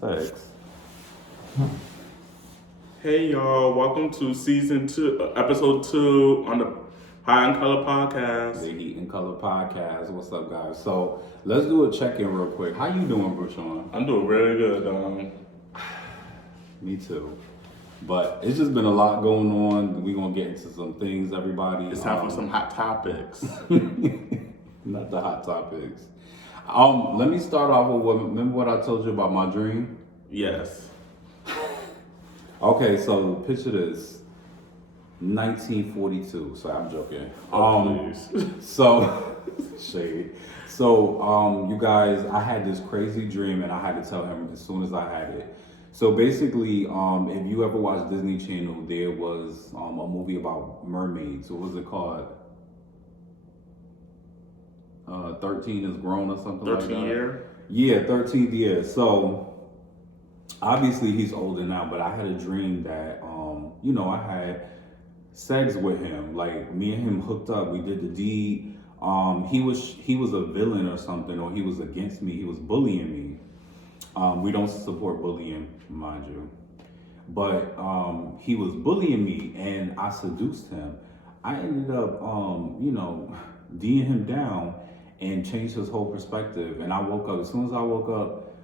Thanks. Hey y'all, welcome to season 2, episode 2 on the High in Color podcast. Theheatincolorpodcast. What's up, guys? So let's do a check-in real quick. How you doing, Brushawn? I'm doing very good. Me too. But it's just been a lot going on. We're gonna get into some things, everybody. It's time for some hot topics. Not the hot topics. Let me start off with remember what I told you about my dream? Yes. Okay, so picture this. 1942. Sorry, I'm joking. Please. So shade. So you guys, I had this crazy dream and I had to tell him as soon as I had it. So basically, if you ever watched Disney Channel, there was a movie about mermaids. What was it called? 13 is grown or something like that. 13 year? Yeah, 13th year. So obviously he's older now, but I had a dream that I had sex with him. Like me and him hooked up. We did the deed. He was a villain or something, or he was against me. He was bullying me. We don't support bullying, mind you. But he was bullying me and I seduced him. I ended up D'ing him down and changed his whole perspective. And I woke up, as soon as I woke up,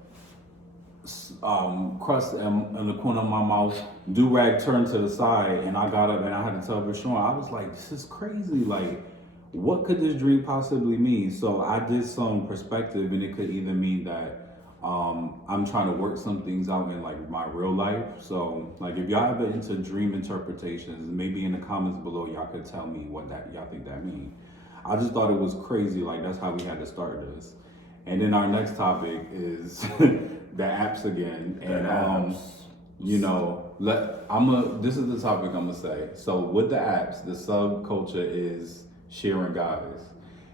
crust in the corner of my mouth, do-rag turned to the side, and I got up and I had to tell Rashawn, I was like, this is crazy. Like, what could this dream possibly mean? So I did some perspective, and it could either mean that I'm trying to work some things out in like my real life. So like if y'all ever into dream interpretations, maybe in the comments below y'all could tell me what that y'all think that means. I just thought it was crazy. Like that's how we had to start this. And then our next topic is the apps again. And this is the topic I'm gonna say. So with the apps, the subculture is sharing guys.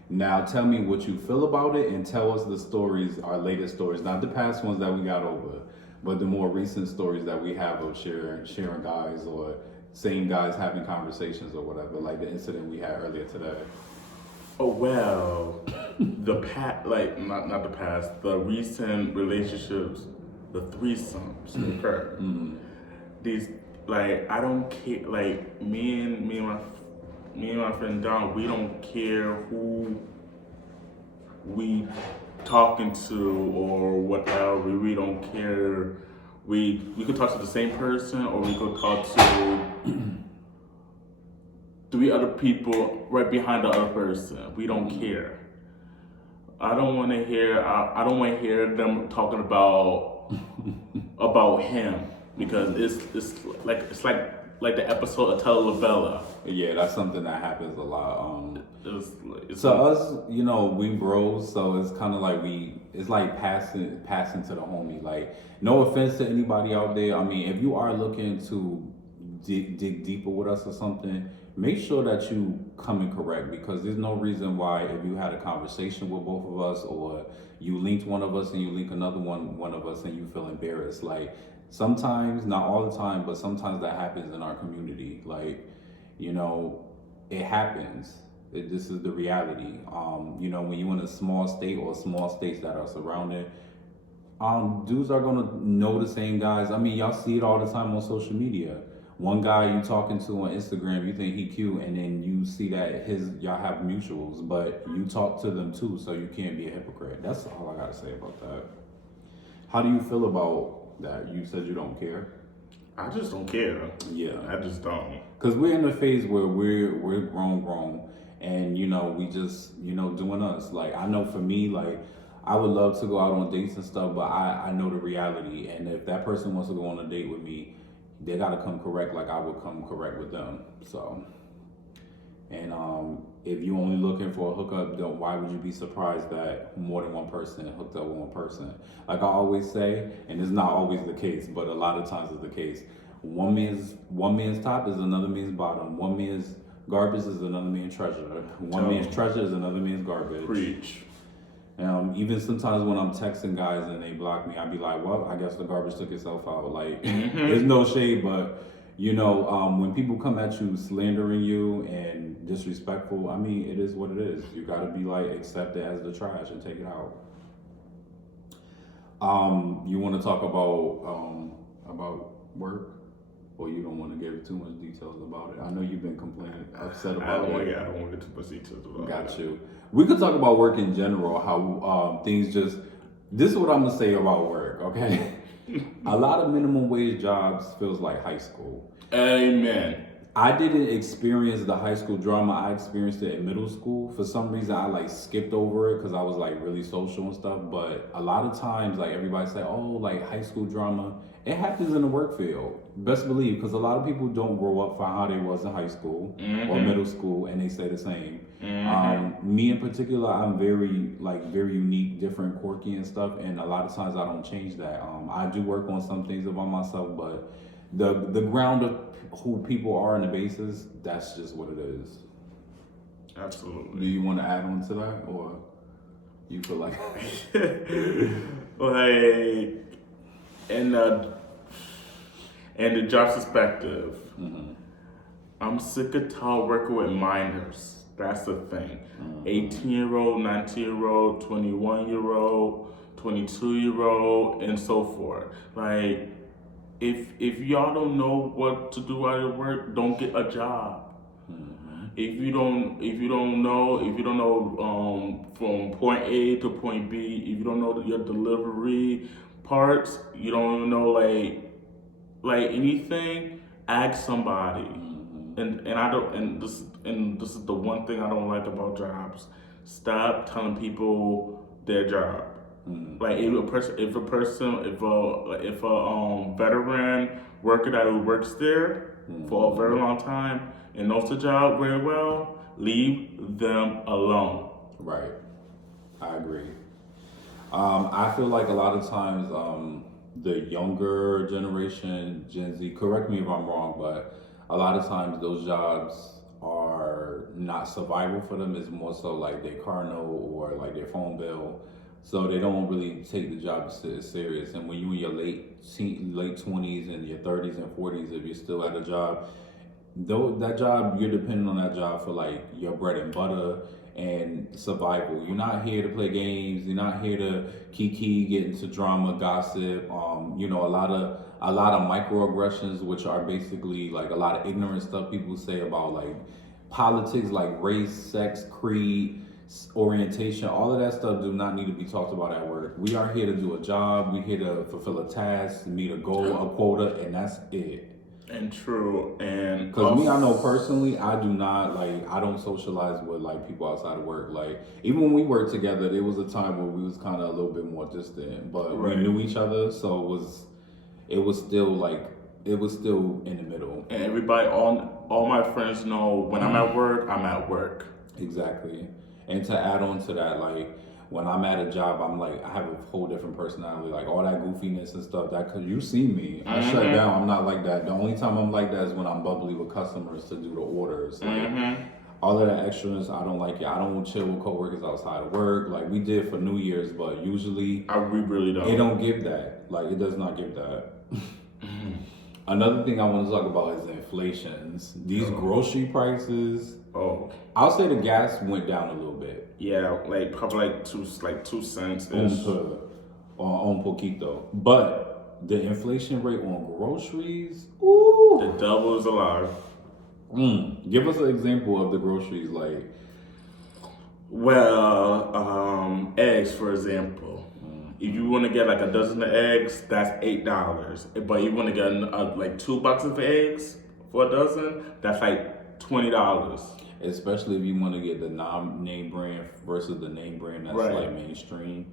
Now tell me what you feel about it and tell us the stories, our latest stories, not the past ones that we got over, but the more recent stories that we have of sharing guys or same guys having conversations or whatever, like the incident we had earlier today. Oh well, the recent relationships, the threesomes occur. Mm-hmm. These I don't care. Like me and my friend Don, we don't care who we talking to or whatever. We don't care. We could talk to the same person or we could talk to 3 other people right behind the other person. We don't care. I don't want to hear. I don't want to hear them talking about him because it's like the episode of Telenovela. Yeah, that's something that happens a lot. It's us, we bros, so it's kind of like it's like passing to the homie. Like, no offense to anybody out there. I mean, if you are looking to dig deeper with us or something, make sure that you come in correct, because there's no reason why if you had a conversation with both of us or you linked one of us and you link another one of us and you feel embarrassed. Like, sometimes, not all the time, but sometimes that happens in our community. Like, it happens. This is the reality. When you're in a small state or small states that are surrounded, dudes are gonna know the same guys. I mean, y'all see it all the time on social media. One guy you talking to on Instagram, you think he cute, and then you see that y'all have mutuals, but you talk to them too, so you can't be a hypocrite. That's all I gotta say about that. How do you feel about that? You said you don't care. I just don't care. Yeah, I just don't. Cause we're in a phase where we're grown, and we just doing us. Like, I know for me, like, I would love to go out on dates and stuff, but I know the reality, and if that person wants to go on a date with me, they gotta come correct like I would come correct with them. So, and if you only looking for a hookup, then why would you be surprised that more than one person hooked up with one person? Like I always say, and it's not always the case, but a lot of times it's the case. One man's top is another man's bottom. One man's garbage is another man's treasure. One man's treasure is another man's garbage. Preach. Even sometimes when I'm texting guys and they block me, I'd be like, well, I guess the garbage took itself out. Like, there's no shade, but when people come at you slandering you and disrespectful, I mean, it is what it is. You gotta be like, accept it as the trash and take it out. You want to talk about work, or you don't want to give too much details about it? I know you've been complaining, upset about it. I don't want to get too much details about it. Got you. We could talk about work in general. How things just. This is what I'm gonna say about work. Okay. A lot of minimum wage jobs feels like high school. Amen. I didn't experience the high school drama. I experienced it in middle school. For some reason, I like skipped over it because I was like really social and stuff. But a lot of times, like everybody say, "Oh, like high school drama." It happens in the work field. Best believe, because a lot of people don't grow up for how they was in high school or middle school, and they stay the same. Me in particular, I'm very unique, different, quirky and stuff. And a lot of times, I don't change that. I do work on some things about myself, but the ground of who people are in the basis, that's just what it is. Absolutely. Do you want to add on to that, or you feel like like in the job perspective, I'm sick of tired working with minors. That's the thing. 18-year-old, 19-year-old, 21-year-old, 22-year-old, and so forth. Like, if y'all don't know what to do out of work, don't get a job. If you don't know from point A to point B, if you don't know your delivery parts, you don't even know like anything, ask somebody. And this is the one thing I don't like about jobs. Stop telling people their job. Like if a veteran worker that works there for a very long time and knows the job very well, leave them alone. Right. I agree. I feel like a lot of times the younger generation, Gen Z, correct me if I'm wrong, but a lot of times those jobs are not survival for them. It's more so like their car note or like their phone bill. So they don't really take the job serious. And when you're in your late 20s and your 30s and 40s, if you're still at a job, though that job, you're depending on that job for like your bread and butter and survival. You're not here to play games. You're not here to kiki, get into drama, gossip. A lot of microaggressions, which are basically like a lot of ignorant stuff people say about like politics, like race, sex, creed, orientation. All of that stuff do not need to be talked about at work. We are here to do a job. We're here to fulfill a task, meet a goal, a quota, and that's it. And true, and because me, I know personally, I don't socialize with like people outside of work. Like even when we worked together, there was a time where we was kind of a little bit more distant, but we knew each other, so it was still in the middle. And everybody, all my friends know when I'm at work, I'm at work. Exactly, and to add on to that, like. When I'm at a job, I'm like, I have a whole different personality, like all that goofiness and stuff. That, cause you see me, I shut down. I'm not like that. The only time I'm like that is when I'm bubbly with customers to do the orders. Like, all of that extraness, I don't like it. I don't chill with coworkers outside of work. Like we did for New Year's, but usually we really don't. It don't give that. Like it does not give that. Another thing I want to talk about is inflations. These grocery prices. I'll say the gas went down a little bit. Yeah, like probably like 2 cents ish. On poquito. But the inflation rate on groceries, ooh. The devil is alive. Give us an example of the groceries, like. Well, eggs, for example. If you want to get like a dozen of eggs, that's $8. But you want to get like 2 boxes of eggs for a dozen, that's like $20. Especially if you want to get the non-name brand versus the name brand that's like mainstream.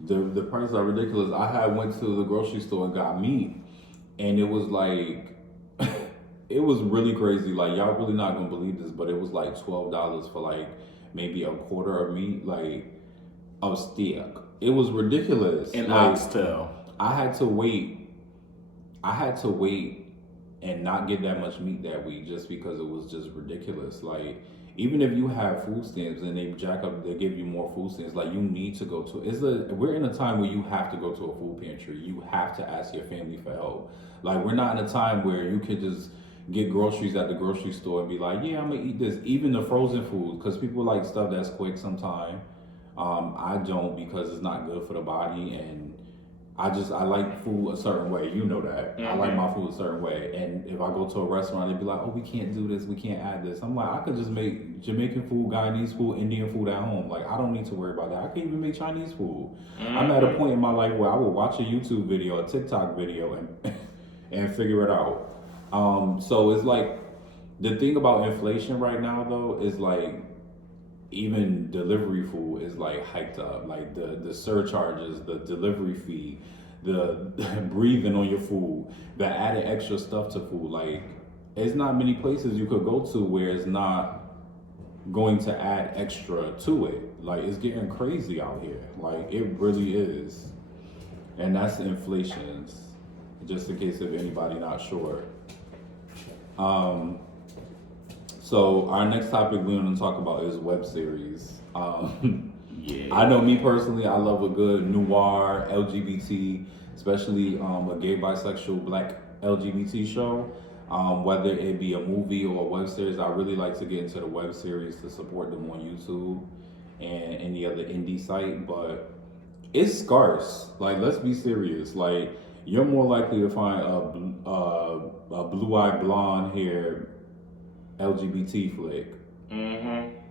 The prices are ridiculous. I went to the grocery store and got meat, and it was like, it was really crazy. Like y'all really not gonna believe this, but it was like $12 for like maybe a quarter of meat, like a steak. It was ridiculous. And oxtail. I had to wait and not get that much meat that week just because it was just ridiculous. Like even if you have food stamps and they give you more food stamps, like you need to go to we're in a time where you have to go to a food pantry. You have to ask your family for help. Like we're not in a time where you could just get groceries at the grocery store and be like, yeah, I'm gonna eat this. Even the frozen food, because people like stuff that's quick sometimes. I don't, because it's not good for the body, and I like food a certain way. You know that. I like my food a certain way. And if I go to a restaurant, they'd be like, oh, we can't do this. We can't add this. I'm like, I could just make Jamaican food, Guyanese food, Indian food at home. Like, I don't need to worry about that. I can even make Chinese food. I'm at a point in my life where I will watch a YouTube video, a TikTok video, and figure it out. So it's like, the thing about inflation right now, though, is like, even delivery food is like hiked up. Like the surcharges, the delivery fee, the breathing on your food, the added extra stuff to food. Like, it's not many places you could go to where it's not going to add extra to it. Like, it's getting crazy out here. Like, it really is. And that's inflation, just in case if anybody not sure. So our next topic we want to talk about is web series. Yeah. I know me personally, I love a good noir, LGBT, especially a gay, bisexual, black LGBT show. Whether it be a movie or a web series, I really like to get into the web series to support them on YouTube and any other indie site. But it's scarce. Like, let's be serious. Like, you're more likely to find a blue-eyed, blonde-haired LGBT flick.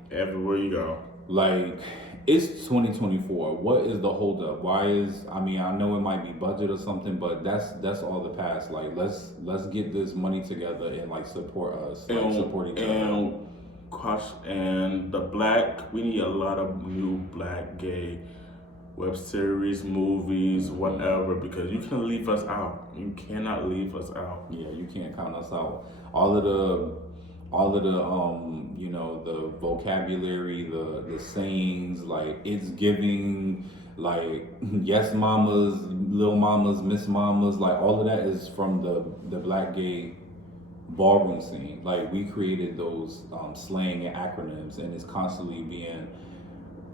Everywhere you go. Like, it's 2024. What is the holdup? I know it might be budget or something, but that's all the past. Like, let's get this money together and like support us, like support each other. And we need a lot of new black gay web series, movies, whatever, because you can leave us out. You cannot leave us out. Yeah, you can't count us out. All of the the vocabulary, the sayings, like, it's giving, like, yes mamas, little mamas, miss mamas, like, all of that is from the black gay ballroom scene. Like, we created those slang and acronyms, and it's constantly being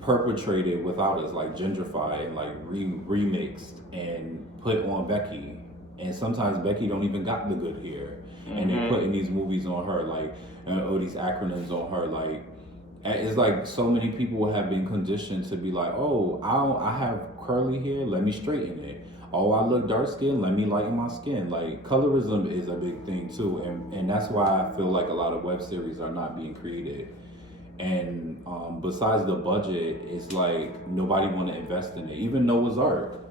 perpetrated without us, like gentrified and like remixed and put on Becky. And sometimes Becky don't even got the good hair, and they're putting these movies on her, like, or these acronyms on her. Like, it's like so many people have been conditioned to be like, oh, I have curly hair, let me straighten it. Oh, I look dark skinned, let me lighten my skin. Like, colorism is a big thing too, and that's why I feel like a lot of web series are not being created. And besides the budget, it's like nobody want to invest in it. Even Noah's Ark,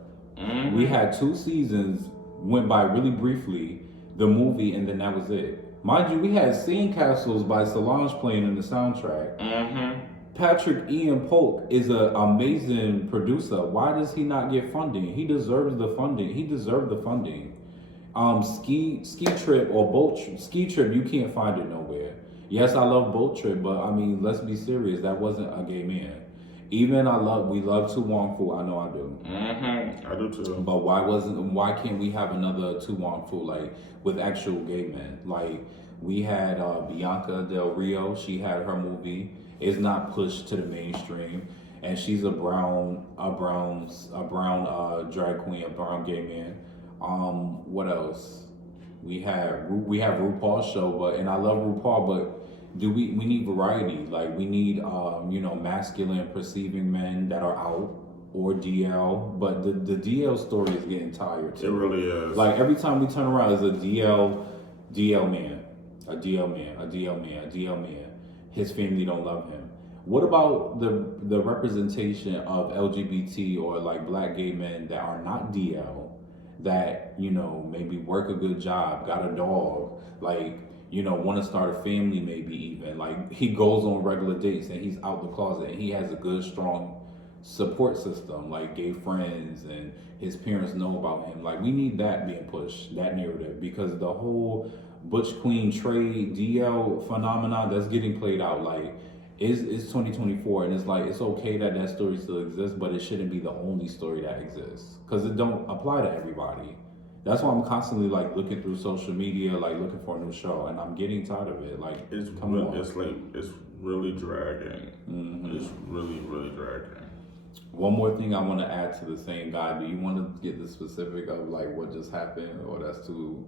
we had 2 seasons, went by really briefly, the movie, and then that was it. Mind you, we had Scene Castles by Solange playing in the soundtrack. Patrick Ian Polk is an amazing producer. Why does he not get funding? He deserves the funding. He deserved the funding. Ski Trip or Ski Trip, you can't find it nowhere. Yes, I love Boat Trip, but I mean, let's be serious. That wasn't a gay man. Even we love Tu Wong Fu. I know I do. I do too. But why can't we have another Tu Wong Fu, like, with actual gay men? Like, we had Bianca Del Rio. She had her movie. It's not pushed to the mainstream, and she's a brown drag queen, a brown gay man. What else? We have RuPaul's show, and I love RuPaul, but we need variety. Like, we need masculine perceiving men that are out, or DL, but the DL story is getting tired too. It really is. Like, every time we turn around, is a DL man, a DL man, a DL man, a DL man. His family don't love him. What about the representation of LGBT or like black gay men that are not DL, that, maybe work a good job, got a dog, like, want to start a family, maybe even, like, he goes on regular dates and he's out the closet and he has a good, strong support system, like gay friends, and his parents know about him. Like, we need that being pushed, that narrative, because the whole butch queen trade DL phenomenon that's getting played out, like, it's 2024, and it's like, it's okay that story still exists, but it shouldn't be the only story that exists, because it don't apply to everybody. That's why I'm constantly like looking through social media, like looking for a new show, and I'm getting tired of it. Like, it's really dragging. It's really, really dragging. One more thing I want to add to the same guy. Do you want to get the specific of like what just happened, or that's too?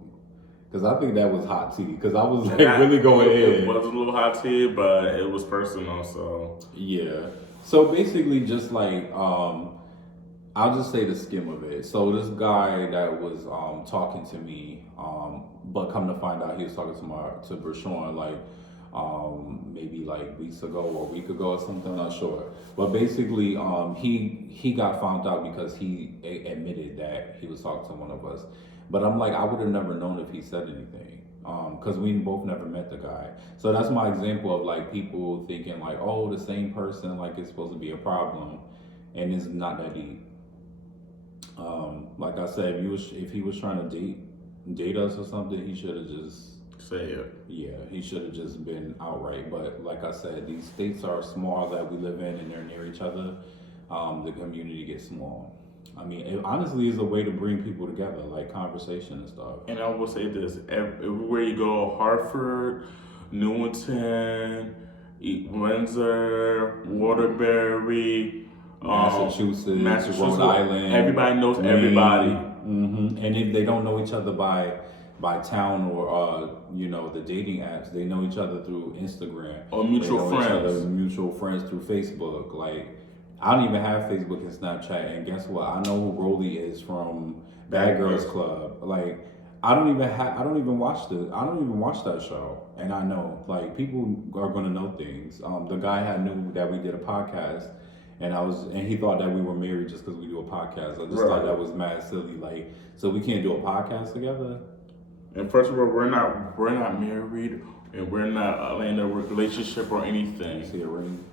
Because I think that was hot tea. Because I was like really going in. It was a little hot tea, but it was personal. So yeah. So basically, just like I'll just say the skim of it. So this guy that was talking to me, but come to find out he was talking to Brashawn like maybe like weeks ago or a week ago or something. I'm not sure. But basically, he got found out because he admitted that he was talking to one of us. But I'm like, I would have never known if he said anything. Because we both never met the guy. So that's my example of like people thinking like, oh, the same person, like it's supposed to be a problem. And it's not that deep. Like I said, if he was trying to date us or something, he should have just say it. Yeah, he should have just been outright. But like I said, these states are small that we live in, and they're near each other. The community gets small. I mean, it honestly is a way to bring people together, like conversation and stuff. And I will say this: everywhere you go, Hartford, Newington, Windsor, Waterbury. Massachusetts, Rhode Island. Everybody knows everybody. Mm-hmm. And if they don't know each other by town or the dating apps, they know each other through Instagram or mutual friends through Facebook. Like I don't even have Facebook and Snapchat, and guess what? I know who Rolly is from Bad Girls Club. Like I don't even watch that show, and I know like people are gonna know things. The guy knew that we did a podcast. And he thought that we were married just because we do a podcast. I just thought that was mad silly. Like, so we can't do a podcast together? And first of all, we're not married, and we're not in a relationship or anything. You see a ring?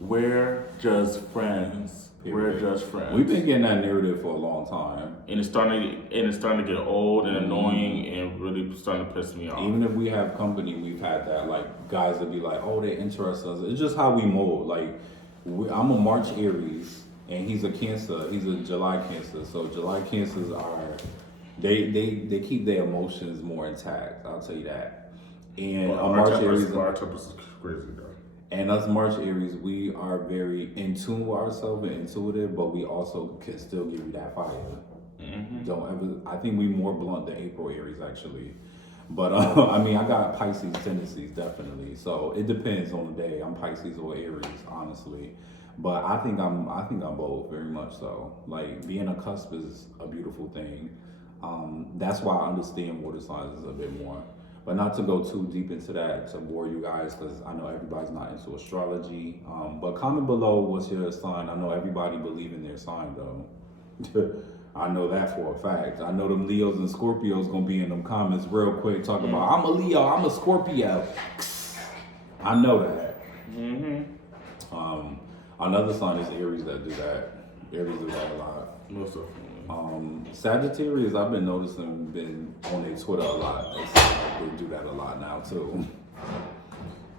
We're just friends. We're just friends. We've been getting that narrative for a long time, and it's starting to get old and annoying, and really starting to piss me off. Even if we have company, we've had that. Like guys would be like, "Oh, they interest us." It's just how we mold. Like. I'm a March Aries, and he's a Cancer. He's a July Cancer. So July Cancers they keep their emotions more intact. I'll tell you that. And March Aries, our type is crazy though. And us March Aries, we are very in tune with ourselves and intuitive, but we also can still give you that fire. Mm-hmm. Don't ever. I think we more blunt than April Aries actually. But I mean, I got Pisces tendencies definitely. So it depends on the day. I'm Pisces or Aries, honestly. But I think I'm both very much so. Like being a cusp is a beautiful thing. That's why I understand water signs a bit more. But not to go too deep into that to bore you guys, because I know everybody's not into astrology. But comment below what's your sign. I know everybody believe in their sign though. I know that for a fact. I know them Leos and Scorpios gonna be in them comments real quick talking about I'm a Leo, I'm a Scorpio. I know that. Mm-hmm. Another sign is Aries that do that. Aries do that a lot. Most definitely. Sagittarius, I've been noticing been on their Twitter a lot. They do that a lot now too.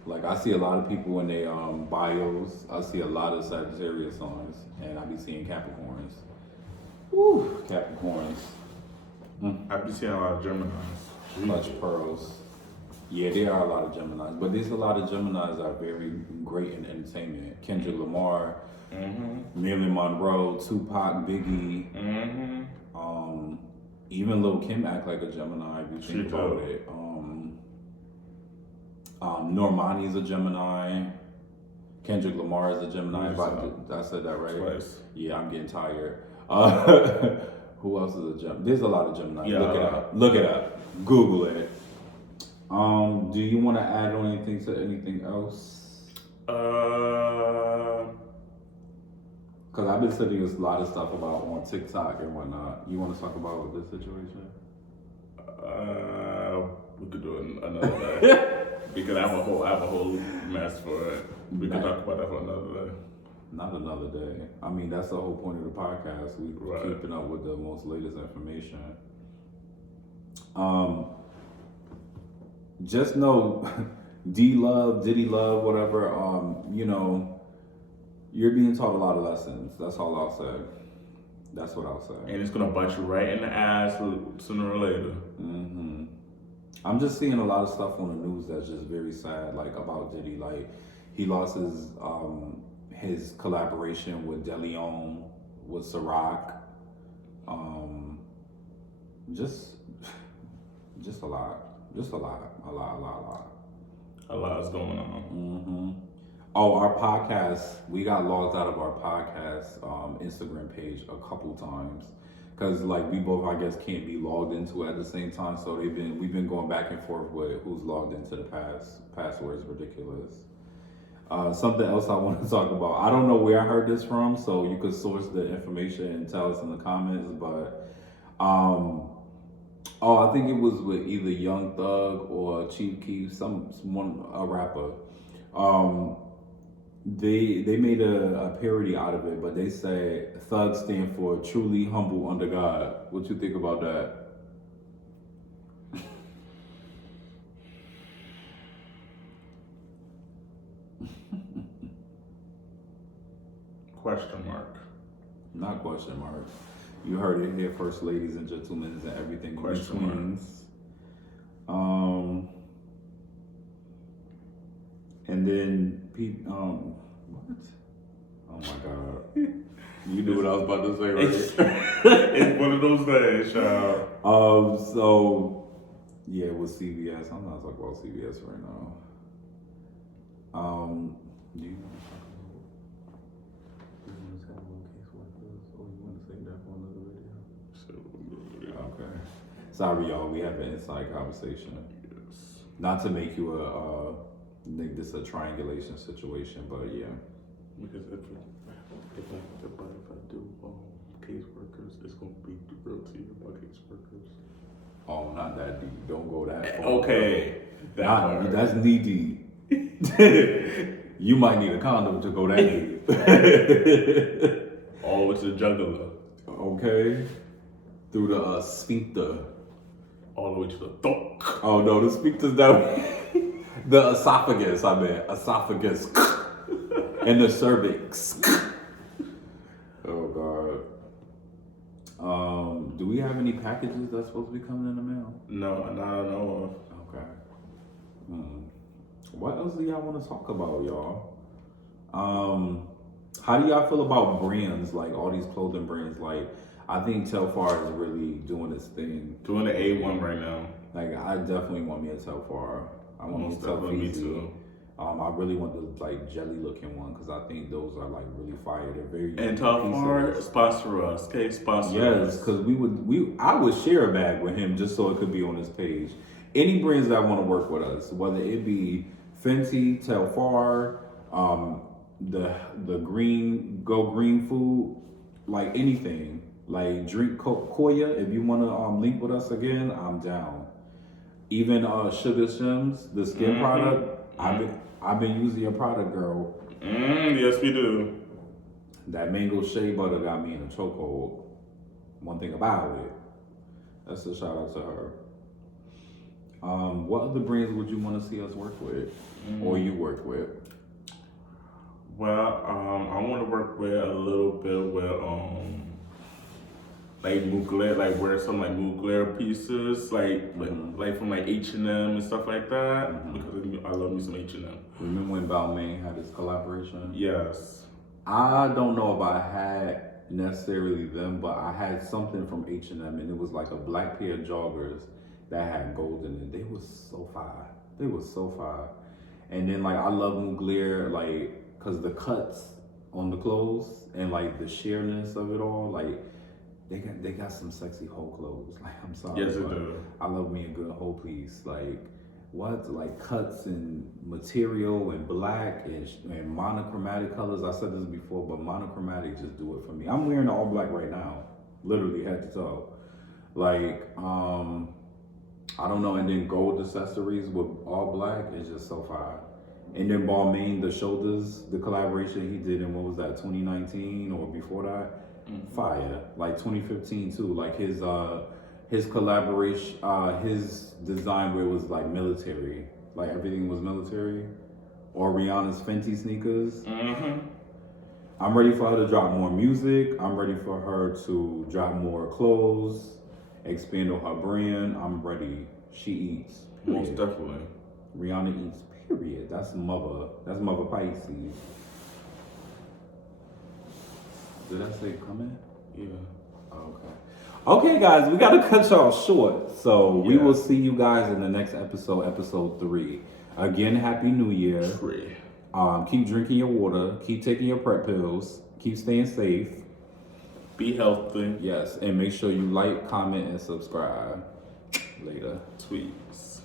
Like I see a lot of people in their bios. I see a lot of Sagittarius signs, and I be seeing Capricorns. Woo, Capricorns. I've been seeing a lot of Geminis. Clutch pearls. Yeah, there are a lot of Geminis, but there's a lot of Geminis that are very great in entertainment. Kendrick Lamar, Marilyn Monroe, Tupac, Biggie. Even Lil' Kim act like a Gemini if you think about it. Normani's a Gemini. Kendrick Lamar is a Gemini. I said that right? Twice. Yeah, I'm getting tired. Who else is a Gemini? There's a lot of Gemini. Yeah, Look it up. Google it. Do you want to add on anything to anything else? Because I've been sending us a lot of stuff about on TikTok and whatnot. You want to talk about this situation? We could do it another day. Because I have a whole mess for it. We can talk about that for another day. Not another day. I mean, that's the whole point of the podcast. We're keeping up with the most latest information. Just know, Diddy Love, whatever, you're being taught a lot of lessons. That's all I'll say. That's what I'll say. And it's going to bite you right in the ass sooner or later. Mm-hmm. I'm just seeing a lot of stuff on the news that's just very sad, like about Diddy. Like, he lost his collaboration with DeLeon, with Ciroc. Just a lot. A lot is going on. Oh, our podcast, we got logged out of our podcast Instagram page a couple times. Cause like we both, I guess, can't be logged into it at the same time. So we've been going back and forth with who's logged into the password is ridiculous. Something else I want to talk about. I don't know where I heard this from, so you could source the information and tell us in the comments. But I think it was with either Young Thug or Chief Keef, a rapper. They made a parody out of it, but they said Thug stand for truly humble under God. What you think about that? Question mark. Not question mark. You heard it here first, ladies and gentlemen, and everything in betweens. And then what? Oh my God. You knew what I was about to say, right? It's one of those days, child. So yeah, with CBS, I'm not talking about CBS right now. Do you want to talk about Okay. Sorry, y'all. We have an inside conversation. Yes. Not to make you make this a triangulation situation, but yeah. Because if I do caseworkers, it's gonna be real to you about caseworkers. Oh, not that deep. Don't go that far. Okay. That's knee deep. You might need a condom to go that deep. Oh, it's a jugular. Okay. Through the sphincter. All the way to the throat. Oh no, the sphincter's down. The esophagus, esophagus. And the cervix. Oh God. Do we have any packages that's supposed to be coming in the mail? No, not I know of. Okay. What else do y'all want to talk about, y'all? How do y'all feel about brands, like all these clothing brands? Like, I think Telfar is really doing its thing. Doing the A1 right now. Like, I definitely want me a Telfar. I want me a Telfar. Me too. I really want the like jelly looking one because I think those are like really fire. They're very and Telfar sponsor us. Okay, sponsor us. Yes, because I would share a bag with him just so it could be on his page. Any brands that want to work with us, whether it be Fenty, Telfar, the green food, like anything, like drink Koya. If you want to link with us again, I'm down. Even Sugar Shims, the skin product. I've been using your product, girl. Yes, we do. That mango shea butter got me in a chokehold. One thing about it. That's a shout out to her. What other brands would you want to see us work with, or you work with? Well, I want to work with a little bit with like Mugler, like wear some like Mugler pieces, like from like H&M and stuff like that. Because I love me some H&M. Remember when Balmain had this collaboration? Yes. I don't know if I had necessarily them, but I had something from H&M, and it was like a black pair of joggers that had gold in it. They was so fire. They was so fire. And then like I love Mugler, like, cause the cuts on the clothes and like the sheerness of it all, like they got some sexy whole clothes. Like, I'm sorry. Yes, it do. I love me a good whole piece. Like like cuts and material and black and monochromatic colors. I said this before, but monochromatic just do it for me. I'm wearing all black right now, literally head to toe. Like I don't know, and then gold accessories with all black is just so fire. And then Balmain, the shoulders, the collaboration he did in, what was that, 2019 or before that? Fire. Like 2015 too. Like his collaboration, his design where it was like military, like everything was military. Or Rihanna's Fenty sneakers. I'm ready for her to drop more music. I'm ready for her to drop more clothes, expand on her brand. I'm ready. She eats. Period. Most definitely. Rihanna eats. Period. That's mother Pisces. Did I say comment? Yeah. Okay, guys, we gotta cut y'all short. So we will see you guys in the next episode, episode 3. Again, Happy New Year. Keep drinking your water. Keep taking your PrEP pills. Keep staying safe. Be healthy. Yes, and make sure you like, comment, and subscribe. Later. Tweets.